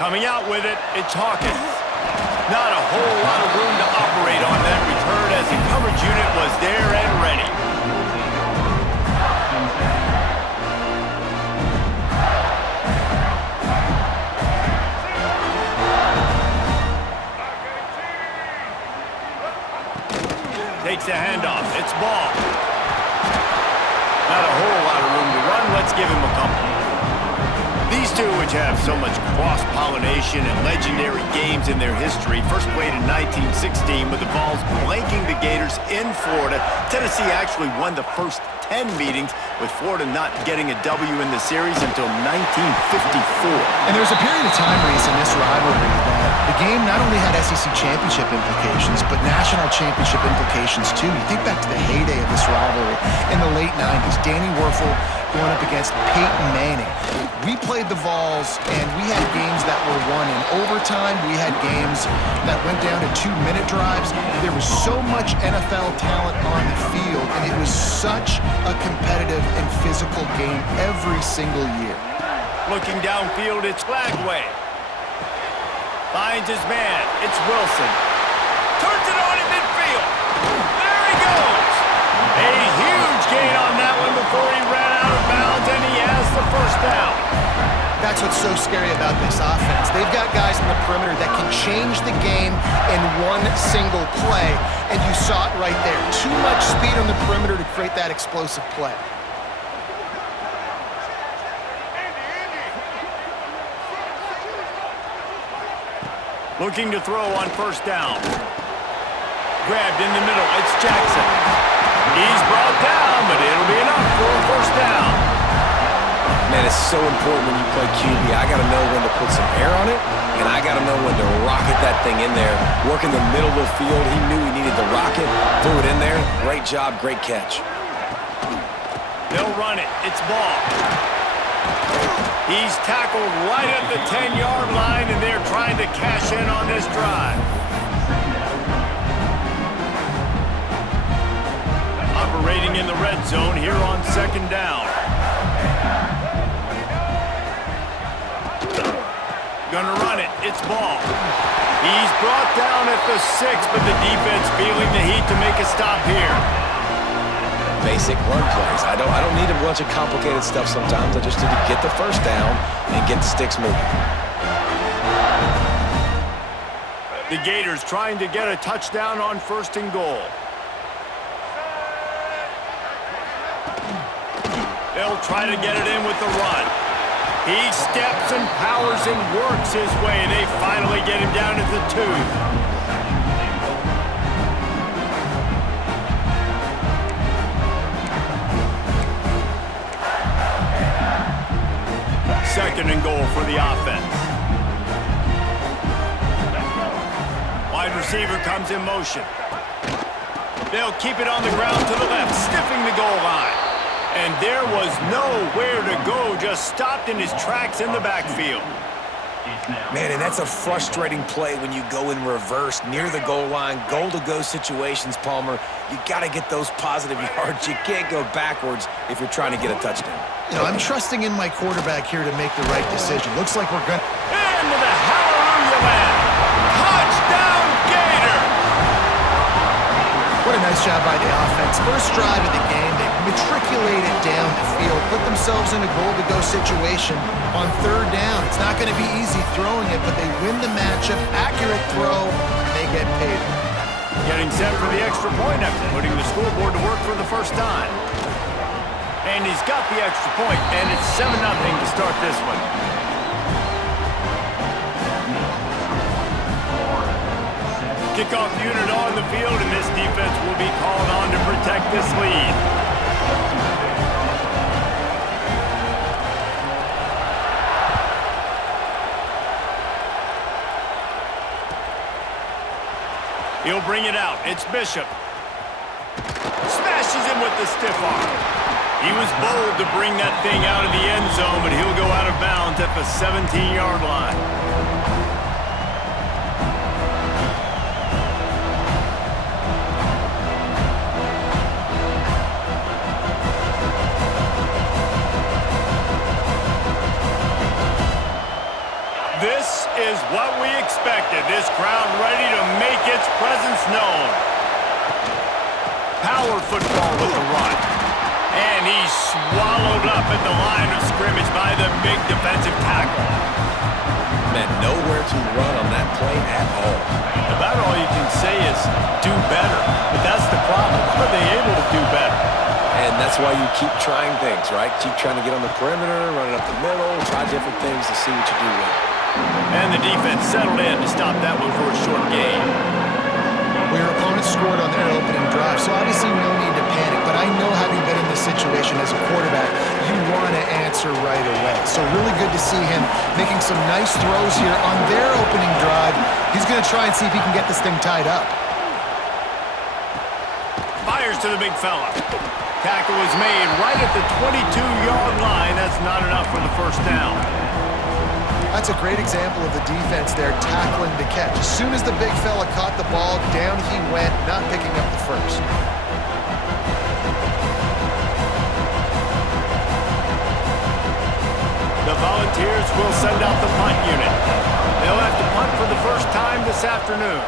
Coming out with it, it's Hawkins. Not a whole lot of room to operate on that return as the coverage unit was there and ready. Takes the handoff. It's Ball. Not a whole lot of room to run. Let's give him a couple. These two, which have so much cross-pollination and legendary games in their history, first played in 1916 with the Vols blanking the Gators in Florida. Tennessee actually won the first 10 meetings, with Florida not getting a W in the series until 1954. And there was a period of time, Reese, in this rivalry that the game not only had SEC championship implications, but national championship implications too. You think back to the heyday of this rivalry in the late 90s. Danny Werfel going up against Peyton Manning. We played the Vols, and we had games that were won in overtime. We had games that went down to 2-minute drives. There was so much NFL talent on the field, and it was such a competitive and physical game every single year. Looking downfield, it's Flagway. Finds his man. It's Wilson. Turns it on in midfield. There he goes. A huge gain on that one before he ran out of bounds, and he has the first down. That's what's so scary about this offense. They've got guys in the perimeter that can change the game in one single play, and you saw it right there. Too much speed on the perimeter to create that explosive play. Looking to throw on first down. Grabbed in the middle. It's Jackson. He's brought down, but it'll be enough for a first down. Man, it's so important when you play QB. I got to know when to put some air on it, and I got to know when to rocket that thing in there. Work in the middle of the field. He knew he needed to rocket. Threw it in there. Great job, great catch. They'll run it. It's Ball. He's tackled right at the 10-yard line, and they're trying to cash in on this drive. Operating in the red zone here on second down. Gonna run it. It's Ball. He's brought down at the 6, but the defense feeling the heat to make a stop here. Basic run plays. I don't need a bunch of complicated stuff sometimes. I just need to get the first down and get the sticks moving. The Gators trying to get a touchdown on first and goal. They'll try to get it in with the run. He steps and powers and works his way. They finally get him down at the 2. Second and goal for the offense. Wide receiver comes in motion. They'll keep it on the ground to the left, sniffing the goal line. And there was nowhere to go, just stopped in his tracks in the backfield. Man, and that's a frustrating play when you go in reverse near the goal line, goal-to-go situations, Palmer. You got to get those positive yards. You can't go backwards if you're trying to get a touchdown. You know, I'm trusting in my quarterback here to make the right decision. Looks like we're going to... Into the hallelujah land. Touchdown, Gator! What a nice job by the offense. First drive of the game, they matriculated down the field, put themselves in a goal-to-go situation on third down. It's not going to be easy throwing it, but they win the matchup. Accurate throw, and they get paid. Getting set for the extra point after putting the scoreboard to work for the first time. And he's got the extra point, and it's 7-0 to start this one. Kickoff unit on the field, and this defense will be called on to protect this lead. He'll bring it out. It's Bishop. Smashes him with the stiff arm. He was bold to bring that thing out of the end zone, but he'll go out of bounds at the 17-yard line. This is what we expected. This crowd ready to make its presence known. Power football with the run. And he's swallowed up at the line of scrimmage by the big defensive tackle. Man, nowhere to run on that play at all. About all you can say is do better. But that's the problem. Are they able to do better? And that's why you keep trying things, right? Keep trying to get on the perimeter, run it up the middle, try different things to see what you do well. And the defense settled in to stop that one for a short gain. Well, your opponent scored on their opening drive, so obviously no need to panic. But I know, having been in this situation as a quarterback, you want to answer right away. So really good to see him making some nice throws here on their opening drive. He's going to try and see if he can get this thing tied up. Fires to the big fella. Tackle was made right at the 22-yard line. That's not enough for the first down. That's a great example of the defense there tackling the catch. As soon as the big fella caught the ball, down he went, not picking up the first. The Volunteers will send out the punt unit. They'll have to punt for the first time this afternoon.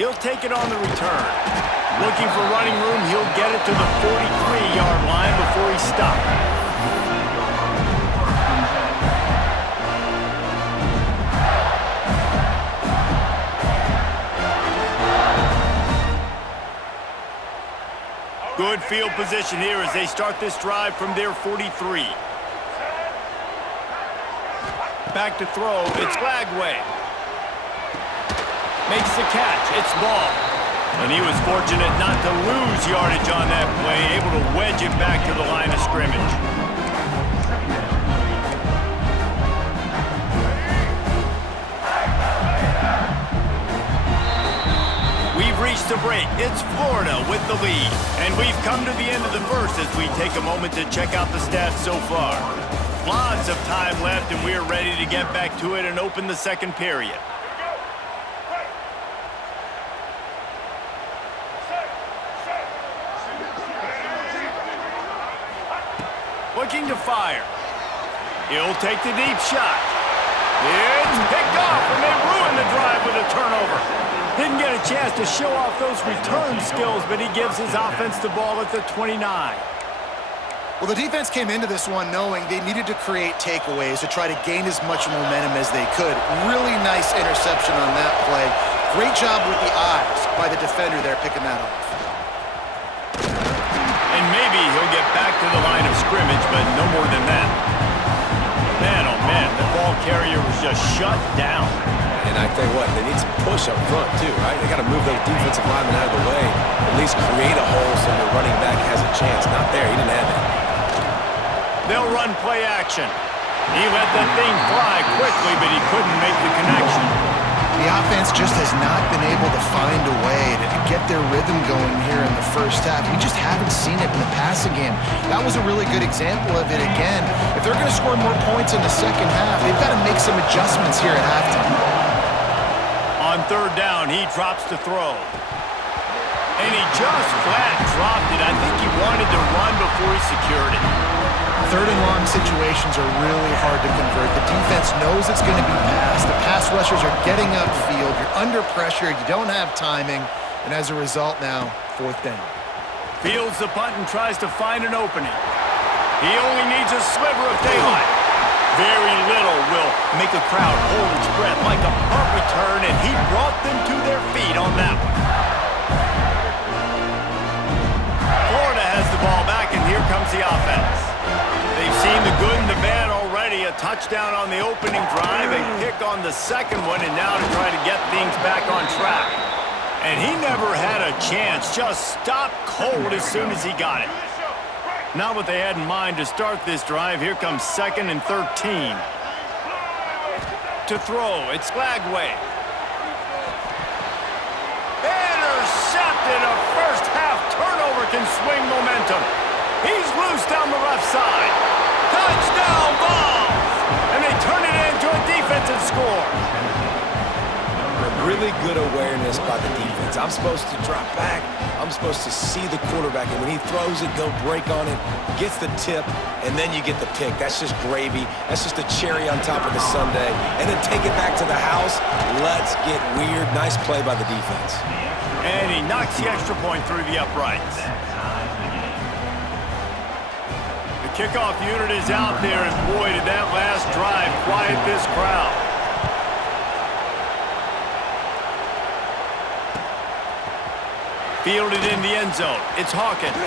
He'll take it on the return. Looking for running room, he'll get it to the 43-yard line before he stops. Good field position here as they start this drive from their 43. Back to throw, it's Lagway. Makes the catch, it's ball. And he was fortunate not to lose yardage on that play, able to wedge it back to the line of scrimmage. We've reached a break. It's Florida with the lead. And we've come to the end of the first as we take a moment to check out the stats so far. Lots of time left, and we're ready to get back to it and open the second period. Looking to fire. He'll take the deep shot. It's picked off, and they ruin the drive with a turnover. Didn't get a chance to show off those return skills, but he gives his offense the ball at the 29. Well, the defense came into this one knowing they needed to create takeaways to try to gain as much momentum as they could. Really nice interception on that play. Great job with the eyes by the defender there picking that off. And maybe he'll get back to the line of scrimmage, but no more than that. Man, oh man, the ball carrier was just shut down. And I tell you what, they need some push up front too, right? They got to move those defensive linemen out of the way, at least create a hole so the running back has a chance. Not there, he didn't have it. They'll run play action. He let that thing fly quickly, but he couldn't make the connection. The offense just has not been able to find a way to get their rhythm going here in the first half. We just haven't seen it in the passing game. That was a really good example of it again. If they're going to score more points in the second half, they've got to make some adjustments here at halftime. On third down, he drops to throw. And he just flat dropped it. I think he wanted to run before he secured it. Third and long situations are really hard to convert. The defense knows it's going to be passed. The pass rushers are getting upfield. You're under pressure. You don't have timing. And as a result now, fourth down. Fields the punt and tries to find an opening. He only needs a sliver of daylight. Very little will make a crowd hold its breath like a punt return, and he brought them to their feet on that one. Florida has the ball back, and here comes the offense. They've seen the good and the bad already. A touchdown on the opening drive, a pick on the second one, and now to try to get things back on track. And he never had a chance, just stopped cold as soon as he got it. Not what they had in mind to start this drive. Here comes 2nd and 13. To throw, it's Lagway. Intercepted. A first half turnover can swing momentum. He's loose down the left side. Touchdown Vols! And they turn it into a defensive score. really good awareness by the defense. I'm supposed to drop back. I'm supposed to see the quarterback, and when he throws it, go break on it, gets the tip, and then you get the pick. That's just gravy. That's just a cherry on top of the sundae. And then take it back to the house. Let's get weird. Nice play by the defense. And he knocks the extra point through the uprights. The kickoff unit is out there, and boy, did that last drive quiet this crowd. Fielded in the end zone. It's Hawkins.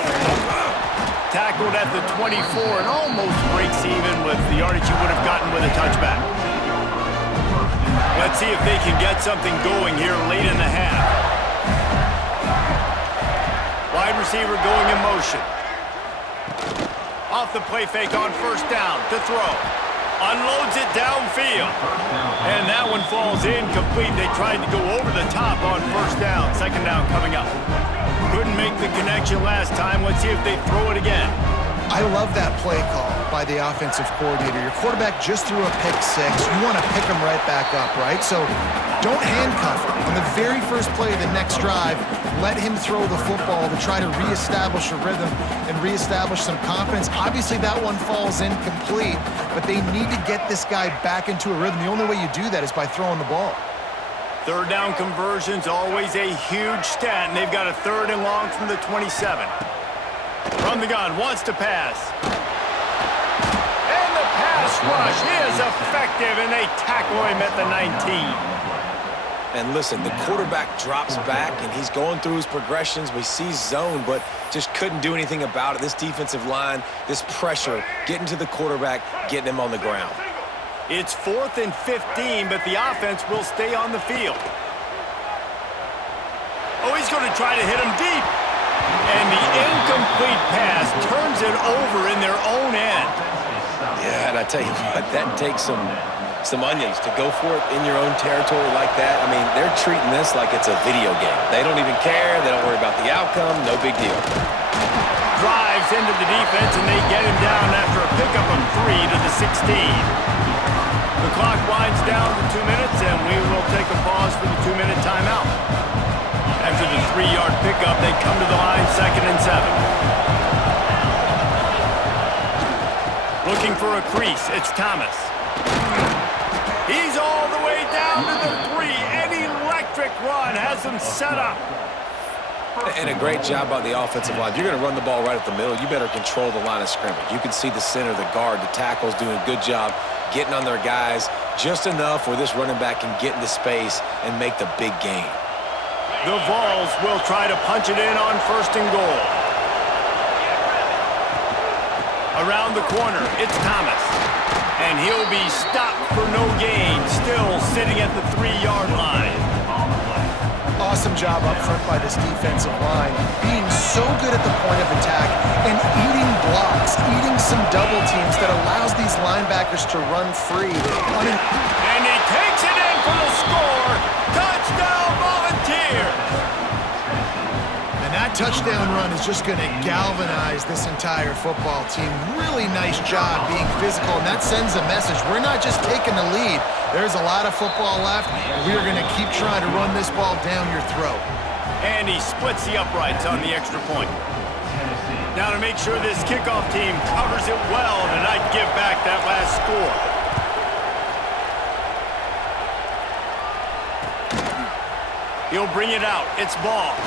Tackled at the 24 and almost breaks even with the yardage he would have gotten with a touchback. Let's see if they can get something going here late in the half. Wide receiver going in motion. Off the play fake on first down to throw. Unloads it downfield. And that one falls incomplete. They tried to go over the top on first down. Second down coming up. Couldn't make the connection last time. Let's see if they throw it again. I love that play call by the offensive coordinator. Your quarterback just threw a pick six. You want to pick him right back up, right? So don't handcuff him. On the very first play of the next drive, let him throw the football to try to reestablish a rhythm and reestablish some confidence. Obviously, that one falls incomplete, but they need to get this guy back into a rhythm. The only way you do that is by throwing the ball. Third down conversion's always a huge stat, and they've got a 3rd and long from the 27. From the gun, wants to pass. And the pass rush is effective, and they tackle him at the 19. And listen, the quarterback drops back, and he's going through his progressions. We see zone, but just couldn't do anything about it. This defensive line, this pressure, getting to the quarterback, getting him on the ground. It's 4th and 15, but the offense will stay on the field. Oh, he's going to try to hit him deep. And the incomplete pass turns it over in their own end. Yeah, and I tell you what, that takes some onions to go for it in your own territory like that. I mean, they're treating this like it's a video game. They don't even care. They don't worry about the outcome. No big deal. Drives into the defense, and they get him down after a pickup of 3 to the 16. The clock winds down to 2 minutes, and we will take a pause for the 2-minute timeout. After the 3-yard pickup, they come to the line, 2nd and 7. Looking for a crease, it's Thomas. He's all the way down to the 3. An electric run has him set up. And a great job by the offensive line. If you're going to run the ball right at the middle, you better control the line of scrimmage. You can see the center, the guard, the tackles doing a good job getting on their guys just enough where this running back can get into space and make the big gain. The Vols will try to punch it in on 1st and goal. Around the corner, it's Thomas. And he'll be stopped for no gain, still sitting at the 3-yard line. Awesome job up front by this defensive line, being so good at the point of attack and eating blocks, eating some double teams that allows these linebackers to run free. And he takes it in for the score. Touchdown, Volunteers! And that touchdown run is just going to galvanize this entire football team. Really nice job being physical, and that sends a message. We're not just taking the lead. There's a lot of football left, and we're going to keep trying to run this ball down your throat. And he splits the uprights on the extra point. Now to make sure this kickoff team covers it well and not give back that last score. He'll bring it out. It's ball.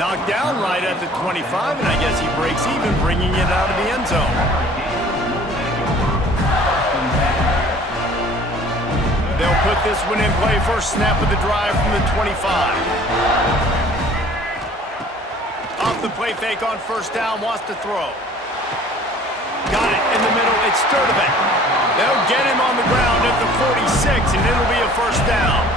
Knocked down right at the 25, and I guess he breaks even, bringing it out of the end zone. They'll put this one in play. First snap of the drive from the 25. Off the play fake on first down, wants to throw. Got it in the middle, it's Sturdivant. They'll get him on the ground at the 46, and it'll be a first down.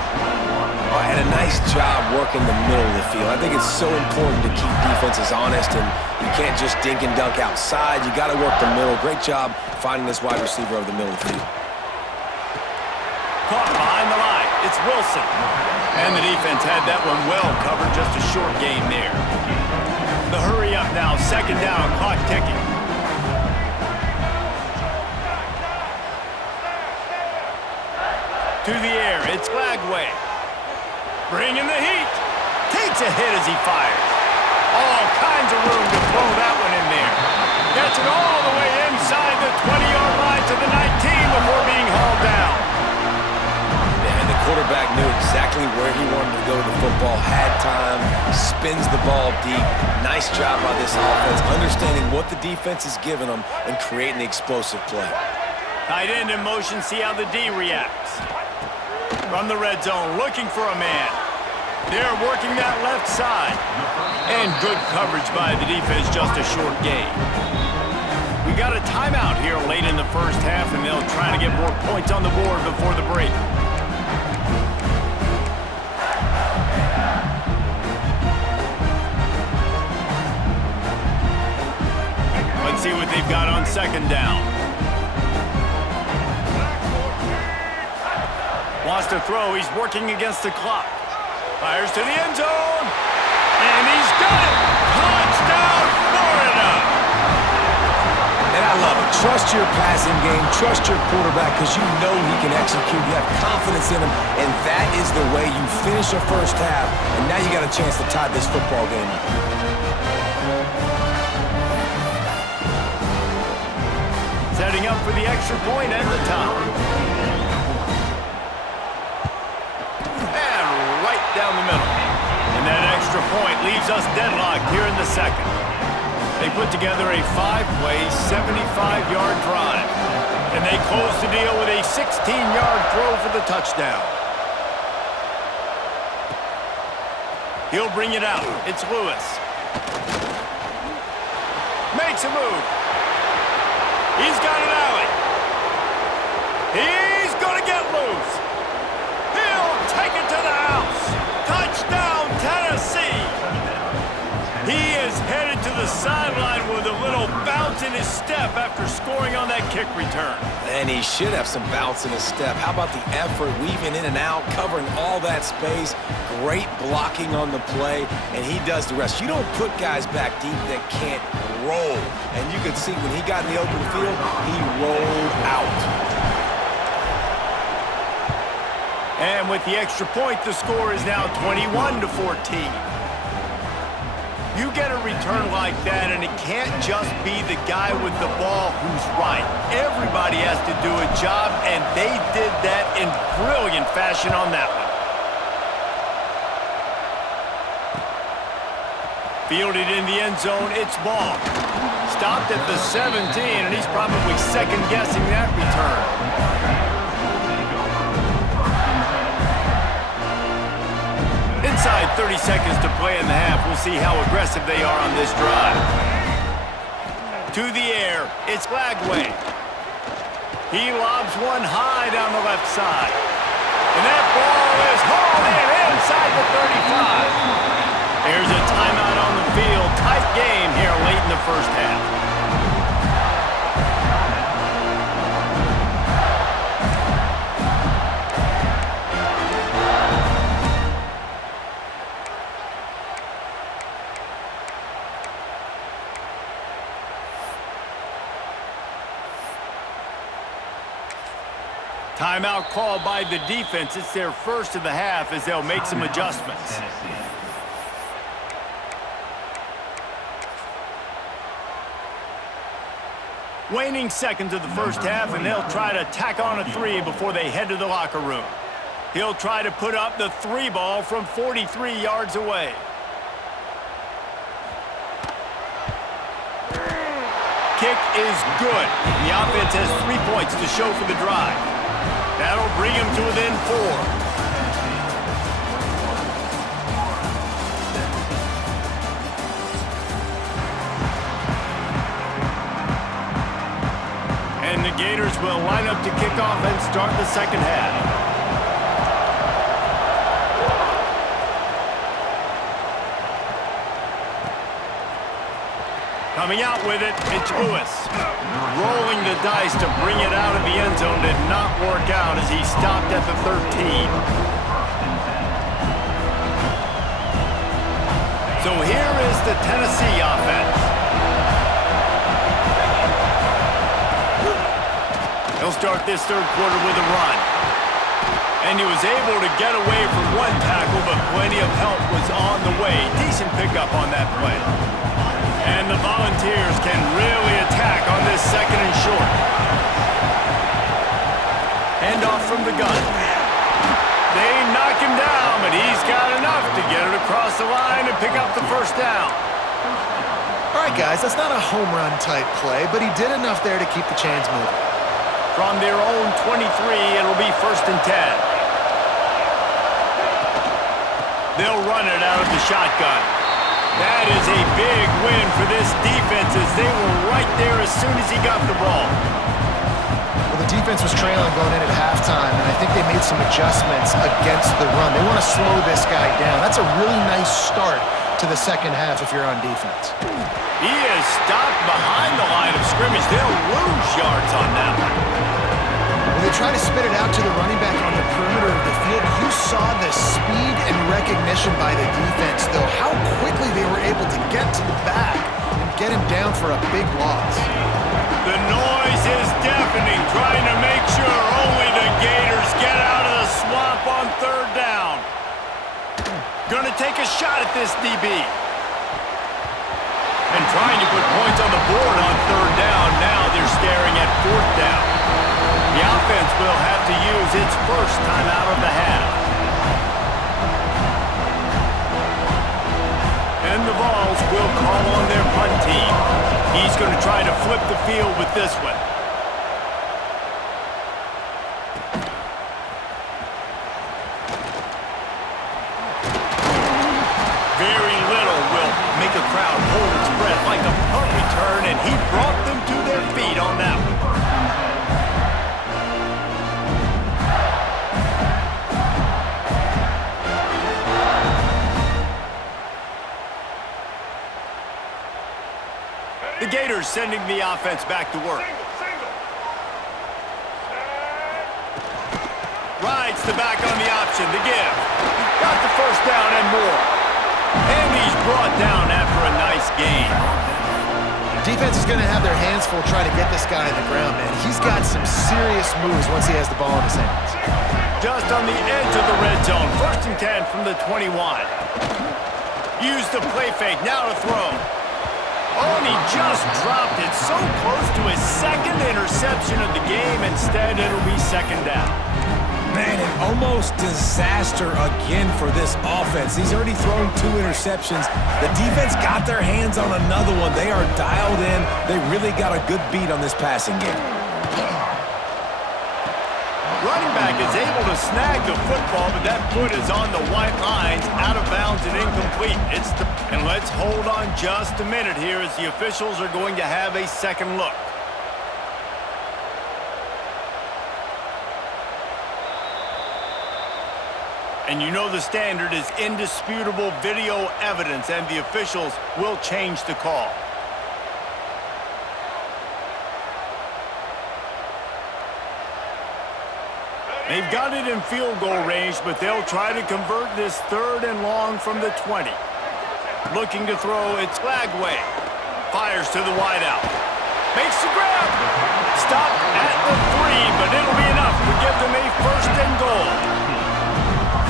Had a nice job working the middle of the field. I think it's so important to keep defenses honest, and you can't just dink and dunk outside. You got to work the middle. Great job finding this wide receiver over the middle of the field. Caught behind the line. It's Wilson. And the defense had that one well covered. Just a short game there. The hurry up now. 2nd down. Clock ticking. To the air, it's Lagway. Bringing the heat. Takes a hit as he fires. All kinds of room to throw that one in there. Gets it all the way inside the 20-yard line to the 19 before being hauled down. And the quarterback knew exactly where he wanted to go with the football, had time, spins the ball deep. Nice job by this offense, understanding what the defense is giving them and creating the explosive play. Tight end in motion, see how the D reacts. From the red zone, looking for a man. They're working that left side. And good coverage by the defense, just a short gain. We got a timeout here late in the first half, and they'll try to get more points on the board before the break. Let's see what they've got on second down. Wants to throw. He's working against the clock. Fires to the end zone. And he's got it. Touchdown, Florida. And I love it. Trust your passing game. Trust your quarterback because you know he can execute. You have confidence in him. And that is the way you finish a first half. And now you got a chance to tie this football game up. Setting up for the extra point and the tie. Down the middle. And that extra point leaves us deadlocked here in the second. They put together a 5-play, 75-yard drive. And they close the deal with a 16-yard throw for the touchdown. He'll bring it out. It's Lewis. Makes a move. He's got an alley. He's going to get loose. He'll take it to the house. Touchdown, Tennessee! He is headed to the sideline with a little bounce in his step after scoring on that kick return. And he should have some bounce in his step. How about the effort, weaving in and out, covering all that space, great blocking on the play, and he does the rest. You don't put guys back deep that can't roll. And you could see when he got in the open field, he rolled out. And with the extra point, the score is now 21-14. You get a return like that, and it can't just be the guy with the ball who's right. Everybody has to do a job, and they did that in brilliant fashion on that one. Fielded in the end zone, it's Ball. Stopped at the 17, and he's probably second-guessing that return. Inside 30 seconds to play in the half. We'll see how aggressive they are on this drive. To the air, it's Lagway. He lobs one high down the left side. And that ball is hauled in inside the 35. There's a timeout on the field. Tight game here late in the first half. Timeout called by the defense. It's their first of the half as they'll make some adjustments. Waning seconds of the first half, and they'll try to tack on a 3 before they head to the locker room. He'll try to put up the 3 ball from 43 yards away. Kick is good. The offense has 3 points to show for the drive. That'll bring him to within 4. And the Gators will line up to kick off and start the second half. Coming out with it, it's Lewis. Rolling the dice to bring it out of the end zone did not work out as he stopped at the 13. So here is the Tennessee offense. They'll start this third quarter with a run. And he was able to get away from one tackle, but plenty of help was on the way. Decent pickup on that play. And the Volunteers can really attack on this second and short. Handoff from the gun. They knock him down, but he's got enough to get it across the line and pick up the first down. All right, guys, that's not a home run type play, but he did enough there to keep the chains moving. From their own 23, it'll be 1st and 10. They'll run it out of the shotgun. That is a big win for this defense as they were right there as soon as he got the ball. Well, the defense was trailing going in at halftime, and I think they made some adjustments against the run. They want to slow this guy down. That's a really nice start to the second half if you're on defense. He is stopped behind the line of scrimmage. They'll lose yards on that one. When they try to spit it out to the running back on the perimeter of the field, you saw the speed and recognition by the defense, though, how quickly they were able to get to the back and get him down for a big loss. The noise is deafening, trying to make sure only the Gators get out of the swamp on 3rd down. Gonna take a shot at this DB. And trying to put points on the board on 3rd down. Now they're staring at 4th down. The offense will have to use its first time out of the half. And the Vols will call on their punt team. He's going to try to flip the field with this one. Very little will make a crowd hold its breath like a punt return, and he brought them to their feet on that one. The Gators sending the offense back to work. Rides the back on the option to give. Got the first down and more. And he's brought down after a nice gain. Defense is going to have their hands full trying to get this guy on the ground, man. He's got some serious moves once he has the ball in his hands. Just on the edge of the red zone. 1st and 10 from the 21. Use the play fake. Now to throw. Oh, and he just dropped it so close to his 2nd interception of the game. Instead, it'll be 2nd down. Man, an almost disaster again for this offense. He's already thrown 2 interceptions. The defense got their hands on another one. They are dialed in. They really got a good beat on this passing game. Running back is able to snag the football, but that foot is on the white lines, out of bounds and incomplete. And let's hold on just a minute here as the officials are going to have a second look. And you know the standard is indisputable video evidence, and the officials will change the call. They've got it in field goal range, but they'll try to convert this 3rd and long from the 20. Looking to throw, it's Lagway. Fires to the wideout. Makes the grab. Stopped at the 3, but it'll be enough to give them a 1st and goal.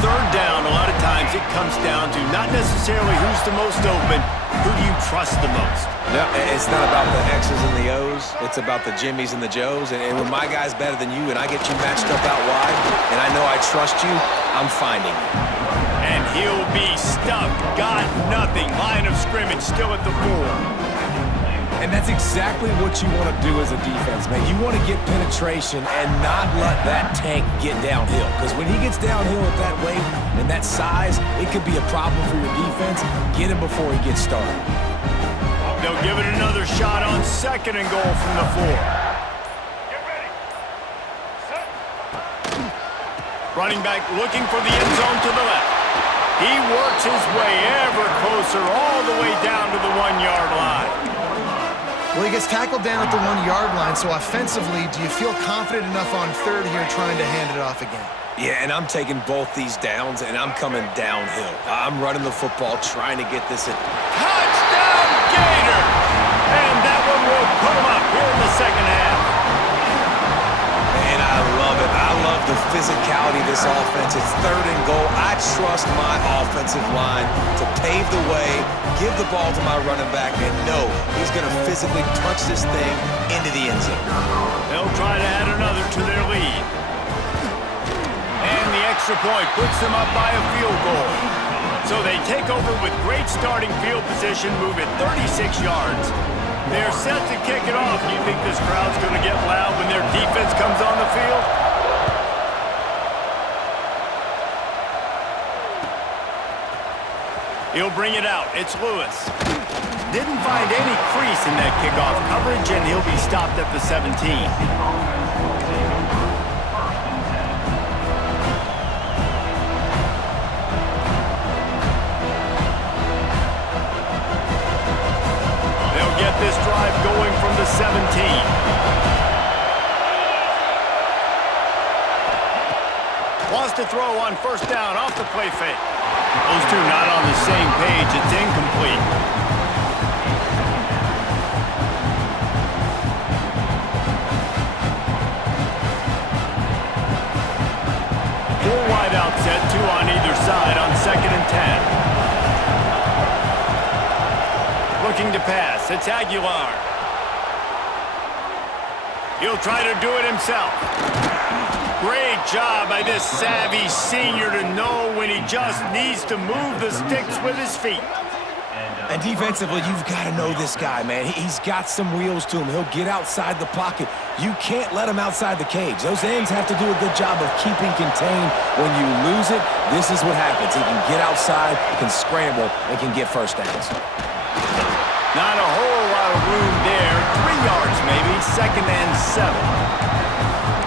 3rd down, a lot of times it comes down to not necessarily who's the most open, who do you trust the most? No, it's not about the X's and the O's. It's about the Jimmies and the Joes. And when my guy's better than you and I get you matched up out wide and I know I trust you, I'm finding you. And he'll be stuffed. Got nothing. Line of scrimmage still at the 4. And that's exactly what you want to do as a defense, man. You want to get penetration and not let that tank get downhill. Because when he gets downhill at that weight and that size, it could be a problem for your defense. Get him before he gets started. They'll give it another shot on 2nd and goal from the 4. Get ready. Set. Running back looking for the end zone to the left. He works his way ever closer all the way down to the 1-yard line. Well, he gets tackled down at the 1-yard line, so offensively, do you feel confident enough on 3rd here trying to hand it off again? Yeah, and I'm taking both these downs, and I'm coming downhill. I'm running the football, trying to get this in. Touchdown, Gators! And that one will put them up here in the 2nd half. And I love it. I love the physicality of this offense. defense. It's 3rd and goal. I trust my offensive line to pave the way, give the ball to my running back, and know he's going to physically punch this thing into the end zone. They'll try to add another to their lead. And the extra point puts them up by a field goal. So they take over with great starting field position, move it 36 yards. They're set to kick it off. Do you think this crowd's going to get loud when their defense comes on the field? He'll bring it out. It's Lewis. Didn't find any crease in that kickoff coverage, and he'll be stopped at the 17. This drive going from the 17. Wants to throw on first down off the play fake. Those two not on the same page. It's incomplete. Full wide out set, 2 on either side on 2nd and 10. Looking to pass. It's Aguilar. He'll try to do it himself. Great job by this savvy senior to know when he just needs to move the sticks with his feet. And defensively, you've got to know this guy, man. He's got some wheels to him. He'll get outside the pocket. You can't let him outside the cage. Those ends have to do a good job of keeping contained. When you lose it, this is what happens. He can get outside, can scramble, and can get first downs. Not a whole lot of room there. 3 yards maybe, 2nd and 7.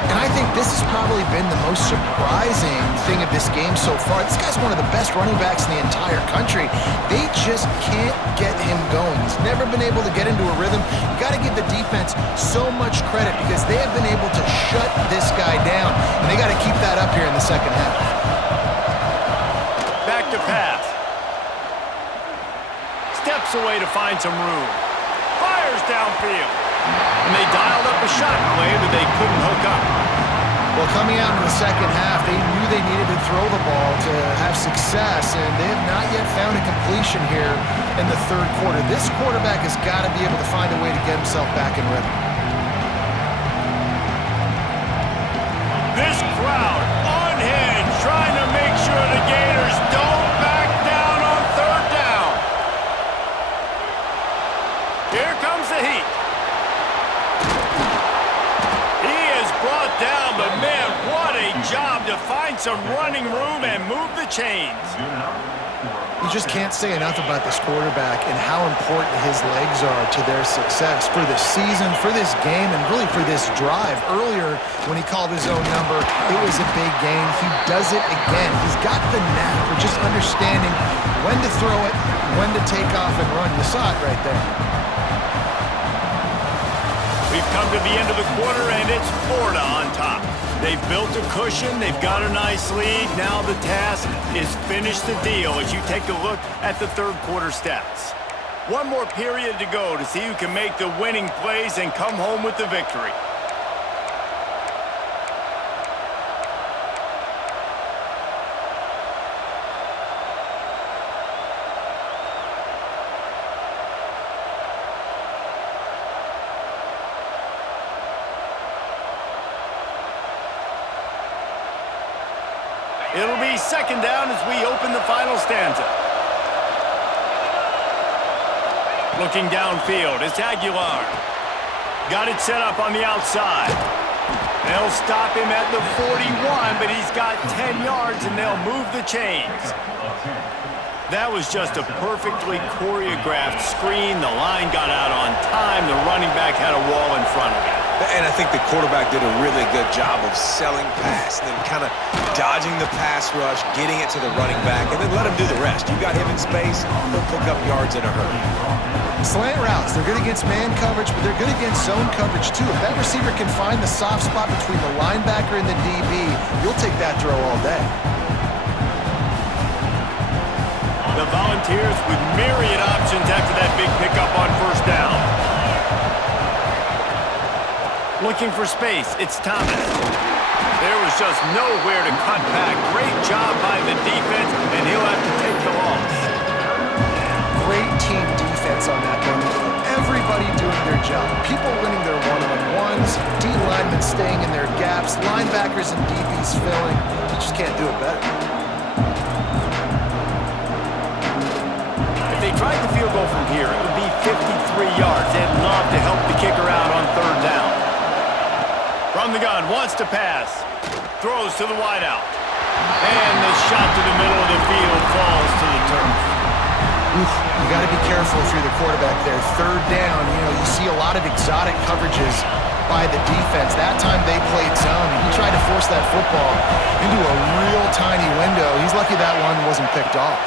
And I think this has probably been the most surprising thing of this game so far. This guy's one of the best running backs in the entire country. They just can't get him going. He's never been able to get into a rhythm. You got to give the defense so much credit because they have been able to shut this guy down. And they got to keep that up here in the second half. Back to pass. Steps away to find some room. Fires downfield. And they dialed up a shot play, but they couldn't hook up. Well, coming out in the second half, they knew they needed to throw the ball to have success, and they have not yet found a completion here in the 3rd quarter. This quarterback has got to be able to find a way to get himself back in rhythm. This crowd unhinged, trying to make sure the Gators don't back down on 3rd down. Here comes the heat. He is brought down, but man, what a job to find some running room and move the chains. You just can't say enough about this quarterback and how important his legs are to their success for this season, for this game, and really for this drive. Earlier, when he called his own number, it was a big gain. He does it again. He's got the knack for just understanding when to throw it, when to take off and run. You saw it right there. We've come to the end of the quarter, and it's Florida on top. They've built a cushion. They've got a nice lead. Now the task is finish the deal as you take a look at the 3rd quarter stats. One more period to go to see who can make the winning plays and come home with the victory. It'll be 2nd down as we open the final stanza. Looking downfield, it's Aguilar. Got it set up on the outside. They'll stop him at the 41, but he's got 10 yards, and they'll move the chains. That was just a perfectly choreographed screen. The line got out on time. The running back had a wall in front of him. And I think the quarterback did a really good job of selling past, then kind of dodging the pass rush, getting it to the running back, and then let him do the rest. You got him in space, he'll pick up yards in a hurry. Slant routes, they're good against man coverage, but they're good against zone coverage too. If that receiver can find the soft spot between the linebacker and the DB, you'll take that throw all day. The Volunteers with myriad options after that big pickup on first down. Looking for space, it's Thomas. There was just nowhere to cut back. Great job by the defense, and he'll have to take the loss. Great team defense on that one. Everybody doing their job. People winning their one-on-ones, D-linemen staying in their gaps, linebackers and DBs filling. You just can't do it better. If they tried the field goal from here, it would be 53 yards. They'd love to help the kicker out on third down. From the gun, wants to pass. Throws to the wideout. And the shot to the middle of the field falls to the turf. Oof, you got to be careful if you're the quarterback there. Third down, you see a lot of exotic coverages by the defense. That time they played zone, and he tried to force that football into a real tiny window. He's lucky that one wasn't picked off.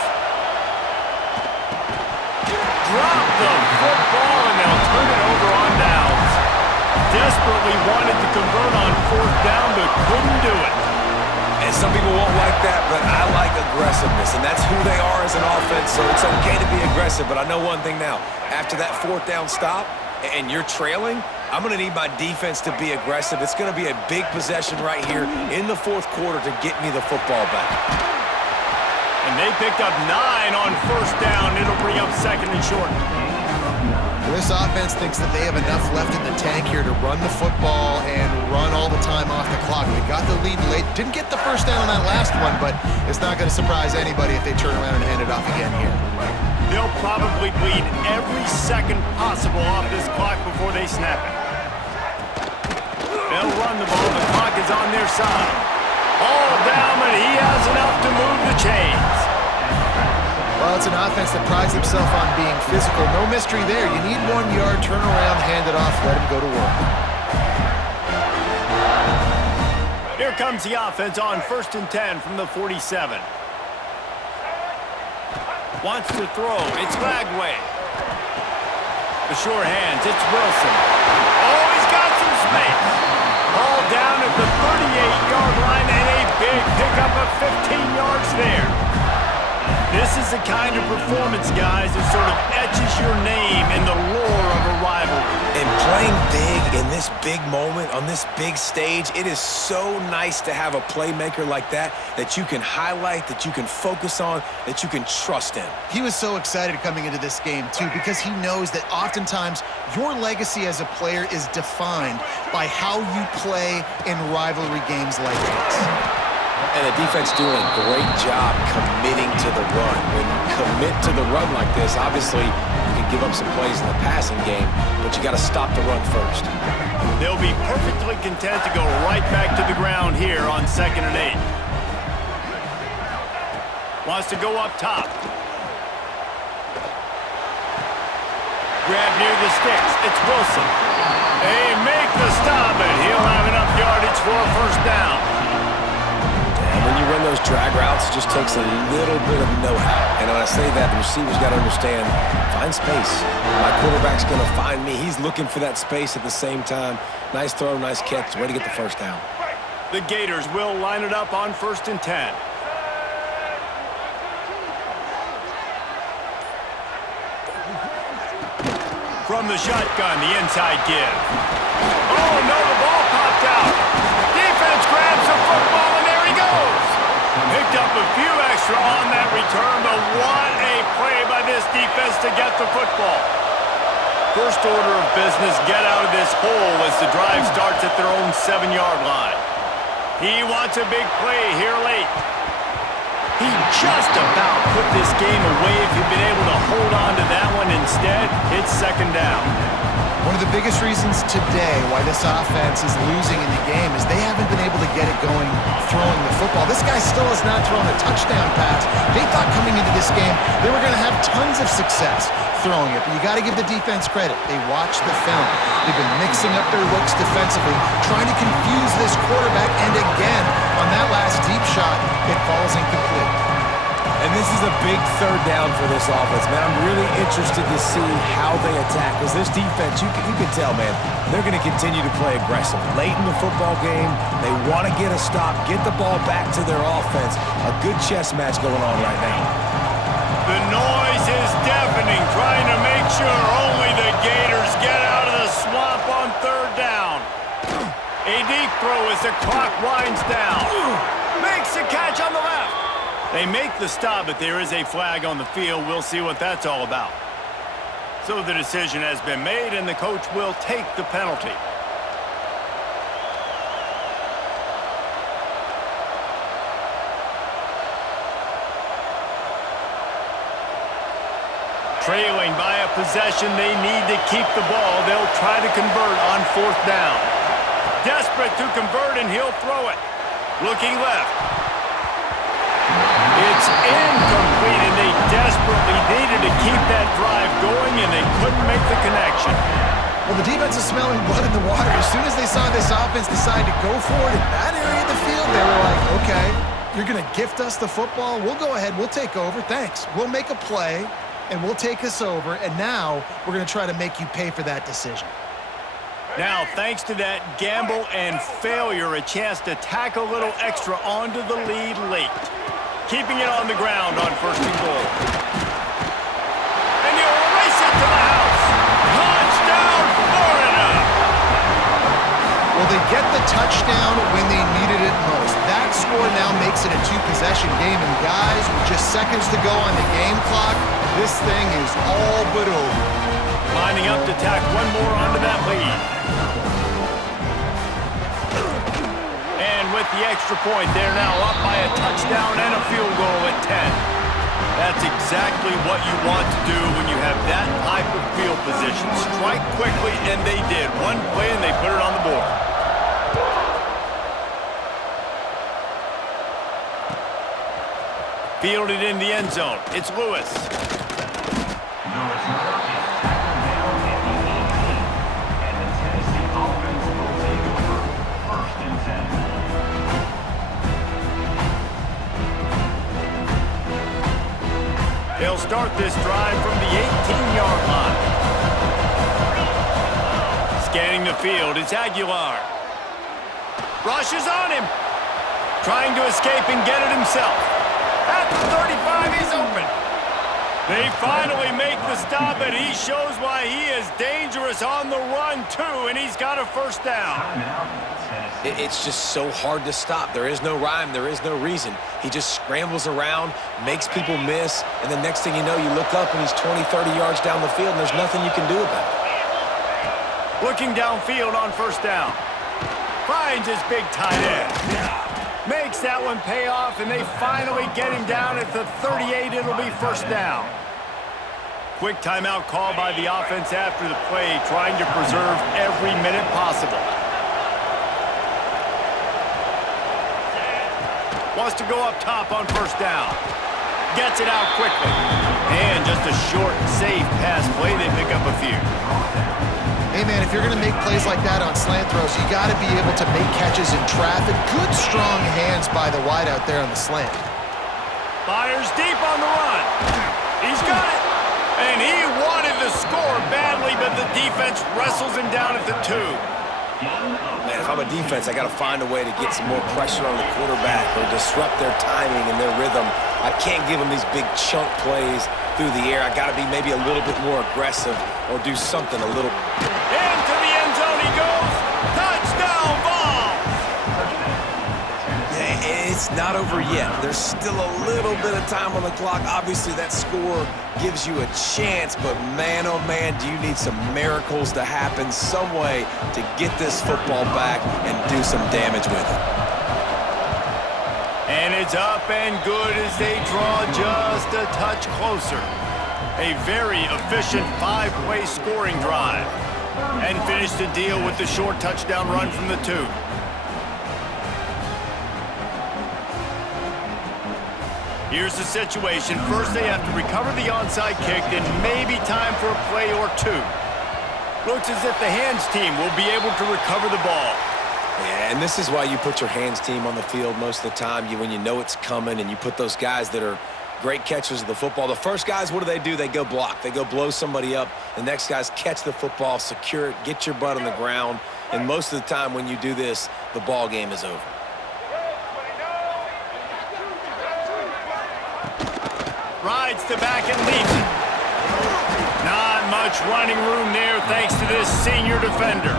Drop the football, and they'll turn it over on downs. Desperately wanted to convert on fourth down, but couldn't do it. And some people won't like that, but I like aggressiveness, and that's who they are as an offense, so it's okay to be aggressive. But I know one thing now. After that fourth down stop and you're trailing, I'm going to need my defense to be aggressive. It's going to be a big possession right here in the fourth quarter to get me the football back. And they picked up 9 on first down. It'll bring up second and short. This offense thinks that they have enough left in the tank here to run the football and run all the time off the clock. They got the lead late. Didn't get the first down on that last one, but it's not going to surprise anybody if they turn around and hand it off again here. They'll probably bleed every second possible off this clock before they snap it. They'll run the ball. The clock is on their side. All down, but he has enough to move the chains. Well, it's an offense that prides themselves on being physical. No mystery there. You need 1 yard, turn around, hand it off, let him go to work. Here comes the offense on 1st and 10 from the 47. Wants to throw. It's Lagway. The sure hands. It's Wilson. Oh, he's got some space. Ball down at the 38-yard line and a big pickup of 15 yards there. This is the kind of performance, guys, that sort of etches your name in the lore of a rivalry. And playing big in this big moment, on this big stage, it is so nice to have a playmaker like that you can highlight, that you can focus on, that you can trust in. He was so excited coming into this game, too, because he knows that oftentimes your legacy as a player is defined by how you play in rivalry games like this. And the defense doing a great job committing to the run. When you commit to the run like this, obviously you can give up some plays in the passing game, but you got to stop the run first. They'll be perfectly content to go right back to the ground here on 2nd and 8. Wants to go up top. Grab near the sticks. It's Wilson. They make the stop, and he'll have enough yardage for a first down. And when you run those drag routes, it just takes a little bit of know-how. And when I say that, the receiver's got to understand, find space. My quarterback's going to find me. He's looking for that space at the same time. Nice throw, nice catch. Way to get the first down. The Gators will line it up on 1st and 10. From the shotgun, the inside give. Oh, no, the ball popped out. Defense grabs the football, and there he goes. Picked up a few extra on that return, but what a play by this defense to get the football. First order of business, get out of this hole as the drive starts at their own 7-yard line. He wants a big play here late. He just about put this game away if he'd been able to hold on to that one. Instead, it's 2nd down. One of the biggest reasons today why this offense is losing in the game is they haven't been able to get it going throwing the football. This guy still has not thrown a touchdown pass. They thought coming into this game they were going to have tons of success throwing it, but you got to give the defense credit. They watched the film. They've been mixing up their looks defensively, trying to confuse this quarterback, and again, on that last deep shot, it falls incomplete. And this is a big 3rd down for this offense, man. I'm really interested to see how they attack. Because this defense, you can tell, man, they're going to continue to play aggressive. Late in the football game, they want to get a stop, get the ball back to their offense. A good chess match going on right now. The noise is deafening, trying to make sure only the Gators get out of the swamp on 3rd down. A deep throw as the clock winds down. Makes the catch on the left. They make the stop, but there is a flag on the field. We'll see what that's all about. So the decision has been made, and the coach will take the penalty. Trailing by a possession, they need to keep the ball. They'll try to convert on 4th down. Desperate to convert, and he'll throw it. Looking left. It's incomplete, and they desperately needed to keep that drive going, and they couldn't make the connection. Well, the defense is smelling blood in the water. As soon as they saw this offense decide to go for it in that area of the field, they were like, okay, you're going to gift us the football. We'll go ahead. We'll take over. Thanks. We'll make a play, and we'll take us over, and now we're going to try to make you pay for that decision. Now, thanks to that gamble and failure, a chance to tack a little extra onto the lead late. Keeping it on the ground on 1st and goal. And he'll race it to the house. Touchdown, Florida! Well, they get the touchdown when they needed it most. That score now makes it a 2-possession game, and guys, with just seconds to go on the game clock, this thing is all but over. Lining up to tack one more onto that lead. And with the extra point, they're now up by a touchdown and a field goal at 10. That's exactly what you want to do when you have that type of field position. Strike quickly, and they did. One play, and they put it on the board. Fielded in the end zone. It's Lewis. They'll start this drive from the 18-yard line. Scanning the field, it's Aguilar. Rushes on him. Trying to escape and get it himself. At the 35, he's open. They finally make the stop, and he shows why he is dangerous on the run, too, and he's got a 1st down. It's just so hard to stop. There is no rhyme. There is no reason. He just scrambles around, makes people miss, and the next thing you know, you look up and he's 20, 30 yards down the field, and there's nothing you can do about it. Looking downfield on 1st down. Finds his big tight end. Makes that one pay off, and they finally get him down at the 38. It'll be 1st down. Quick timeout call by the offense after the play, trying to preserve every minute possible. Wants to go up top on 1st down. Gets it out quickly. And just a short, safe pass play. They pick up a few. Hey, man, if you're going to make plays like that on slant throws, you got to be able to make catches in traffic. Good, strong hands by the wide out there on the slant. Fires deep on the run. He's got it. And he wanted to score badly, but the defense wrestles him down at the 2. Man, if I'm a defense, I got to find a way to get some more pressure on the quarterback or disrupt their timing and their rhythm. I can't give them these big chunk plays through the air. I got to be maybe a little bit more aggressive or do something a little. Into the end zone he goes. Touchdown ball. It's not over yet. There's still a little bit of time on the clock. Obviously, that score gives you a chance, but man, oh man, do you need some miracles to happen some way to get this football back and do some damage with it. And it's up and good as they draw just a touch closer. A very efficient 5-play scoring drive. And finish the deal with the short touchdown run from the 2. Here's the situation. First, they have to recover the onside kick, then maybe time for a play or 2. Looks as if the hands team will be able to recover the ball. Yeah, and this is why you put your hands team on the field most of the time. When you know it's coming and you put those guys that are great catchers of the football. The first guys, what do? They go block. They go blow somebody up. The next guys catch the football, secure it, get your butt on the ground. And most of the time when you do this, the ball game is over. Rides the back and leaves it. Not much running room there thanks to this senior defender.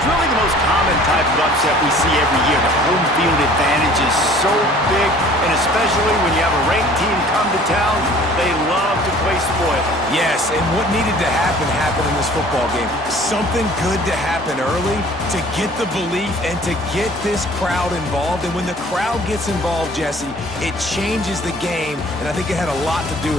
it's really the most common type of upset we see every year. The home field advantage is so big, and especially when you have a ranked team come to town, they love to play spoiler. Yes, and what needed to happen happened in this football game. Something good to happen early to get the belief and to get this crowd involved. And when the crowd gets involved, Jesse, it changes the game, and I think it had a lot to do with it.